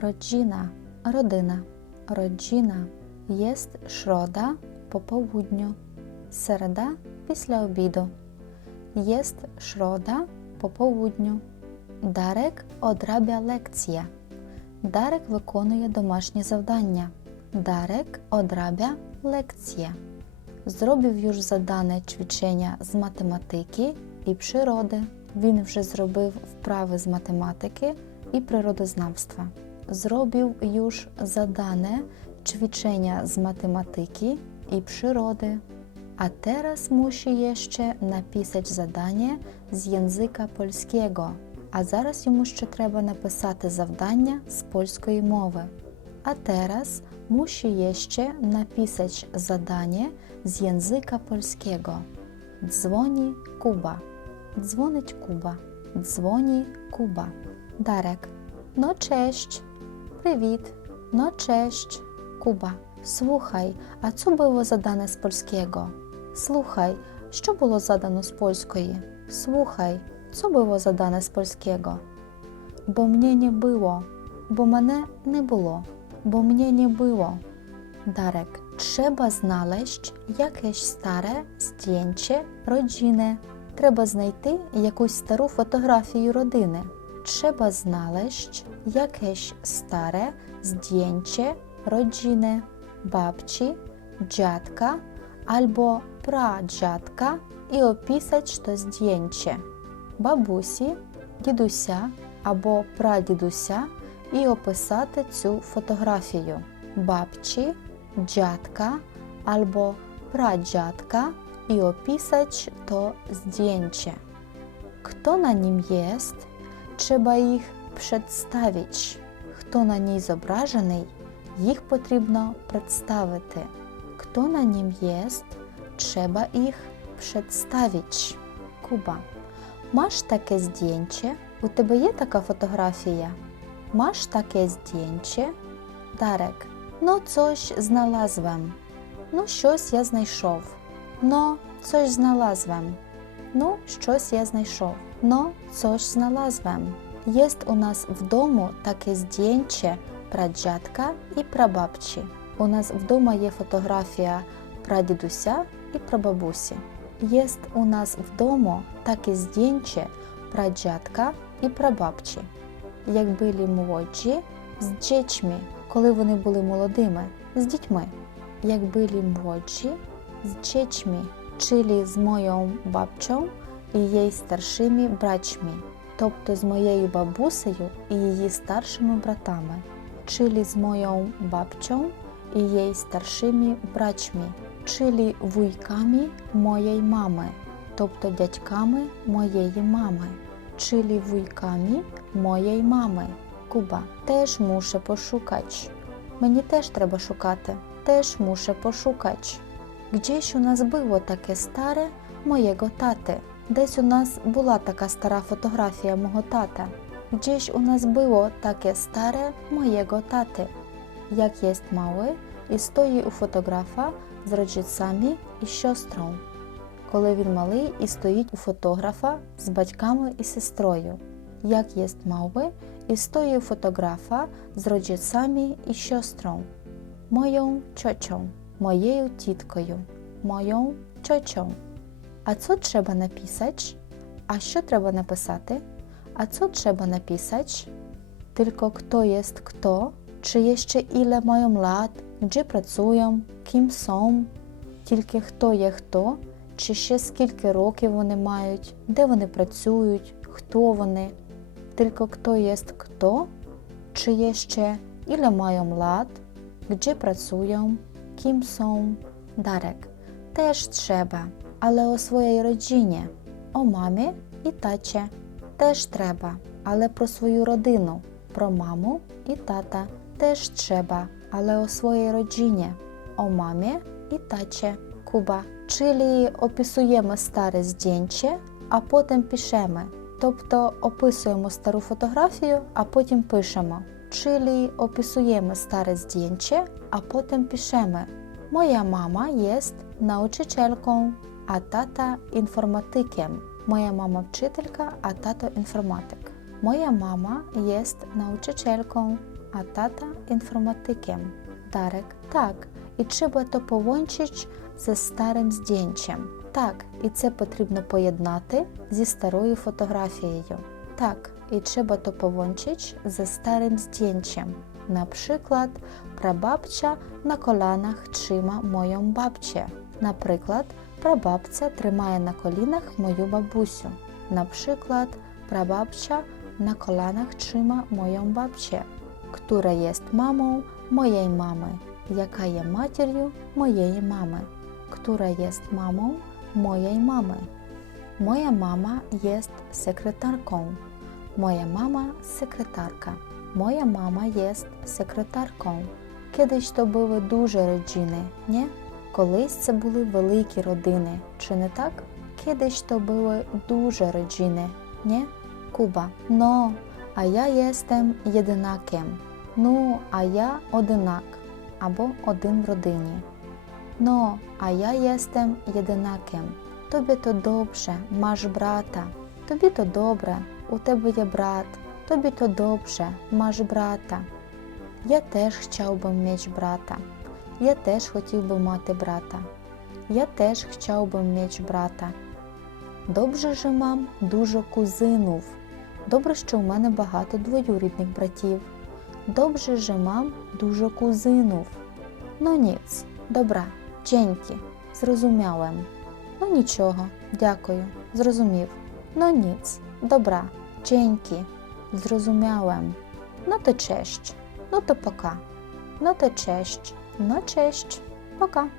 Rodzina, родина. Jest środa po południu. Середа після обіду. Środa po południu. Дарек одрабя лекція. Дарек виконує домашнє завдання. Дарек одрабя лекція. Зробив już задане ćwiczення з математики і природи. Він вже зробив вправи з математики і природознавства. Зробив już задане ćwiczenia z matematyki i przyrody. A teraz musi jeszcze napisać zadanie z języka polskiego. А зараз йому ще треба написати завдання з польської мови. А teraz musi jeszcze napisać zadanie z języka polskiego. Dzwoni Kuba. Dzwonić Kuba. Dzwoni Kuba. Darek. No cześć. Привіт. No cześć. Kuba. Słuchaj, a co było zadane z polskiego? Słuchaj, що було задано з польської? Słuchaj, co było задане з польського? Бо nie było, бо мене не було, бо nie było. Darek, trzeba znaleźć jakieś stare zdjęcie rodziny. Треба знайти якусь стару фотографію родини. Trzeba znaleźć jakieś stare zdjęcie rodziny, babci, dziadka albo pradziadka i opisać to zdjęcie. Бабусі, дідуся або прадідуся і описати цю фотографію. Бабчі, dziadka albo pradziadka i opisać to zdjęcie. Kto na nim jest, trzeba ich przedstawić. Хто на ній зображений, їх потрібно представити. Хто на нім єст, треба їх представити. Куба. Маш таке здєнче? У тебе є така фотографія? Маш таке здєнче? Дарек. Ну, coś znalazłem. Ну, щось я знайшов. No, coś znalazłem. Ну, щось я знайшов. No, coś znalazłem. U nas w domu takie zdjęcie праdziadka і прабабчі. У нас вдома є фотографія прадідуся і прабабусі. Jest у нас вдома таке здjęcie праdziadka і прабабчі. Як були молоді, з дітьми, коли вони були молодими, з дітьми. Як були молоді, з дітьми, czyli з моєю бабчою і її старшими братьми, тобто з моєю бабусею і її старшими братами, czyli з моєю бабчою і її старшими братьми, czyli вуйками моєї мами, тобто дядьками моєї мами, czyli вуйками моєї мами. Куба. Теж муше пошукать. Мені теж треба шукати. Теж муше пошукать. Gdzieś у нас було таке старе моєго тати. Десь у нас була така стара фотографія мого тата. Gdzieś у нас було таке старе моєго тати. Як єсть mały і стоїть у фотографа з rodzicami і сестрою. Коли він малий і стоїть у фотографа з батьками і сестрою. Як єсть mały і стоїть у фотографа з rodzicami і сестрою. Моєю ciocią, моєю тіткою, моєю ciocią. А co trzeba napisać? А що треба написати? А co trzeba napisać? Tylko kto jest kto, czy jeszcze ile mają lat, gdzie pracują, kim są, тільки хто є хто, чи ще скільки років вони мають, де вони працюють, хто вони, tylko kto jest kto, czy jeszcze ile mają lat, gdzie pracują, kim są. Darek. Теж треба, але у своїй родині, о мамі і таcie. Теж треба, але про свою родину, про маму і тата. Теж треба, але у своїй родині, о мамі і таче. Куба. Czyli описуємо старе здjęcie, а потім пишемо. Тобто описуємо стару фотографію, а потім пишемо. Czyli описуємо старе zdjęcie, а потім пишемо. Moja mama jest nauczycielką, a tata informatykiem. Moja mama wczytelka, a tato informatyk. Moja mama jest nauczycielką, a tata informatykiem. Darek, tak, і trzeba to połączyć ze старим здjęciem. Так, і це потрібно поєднати зі старою фотографією. Так, і trzeba to połączyć ze starym zdjęciem. Наприклад, прабабця на коланах трима мою бабцю. Наприклад, прабабця тримає на колінах мою бабусю. Наприклад, прабабця на коланах trzyma moją babcię, która jest mamą mojej mamy, jaka jest матір'ю моєї мами, która jest mamą mojej mamy. Moja mama jest sekretarką. Moja mama sekretarka. Moja mama jest sekretarką. Kiedyś to були дуже rodziny, nie? Колись це були великі родини, чи не так? Kiedyś to były duże rodziny, nie? Kuba. No, a ja jestem jedynakiem. Ну, а я одинак або один в родині. No, а я jestem jedynakiem. Тобі то добре, маєш брата. Тобі то добре, у тебе є брат. Тобі то добре, маєш брата. Я теж хотів би мати брата. Я теж хотів би мати брата. Я теж хотів би мати брата. Добре же мам дуже кузинув. Добре, що у мене багато двоюрідних братів. Добре же мам дуже кузинув. Ну ніц, добра, dzięki, зрозумілем. Ну нічого, дякую, зрозумів. Ну ніц, добра, dzięki, зрозумілем. Ну то честь, ну то пока. Ну то честь, ну честь, пока.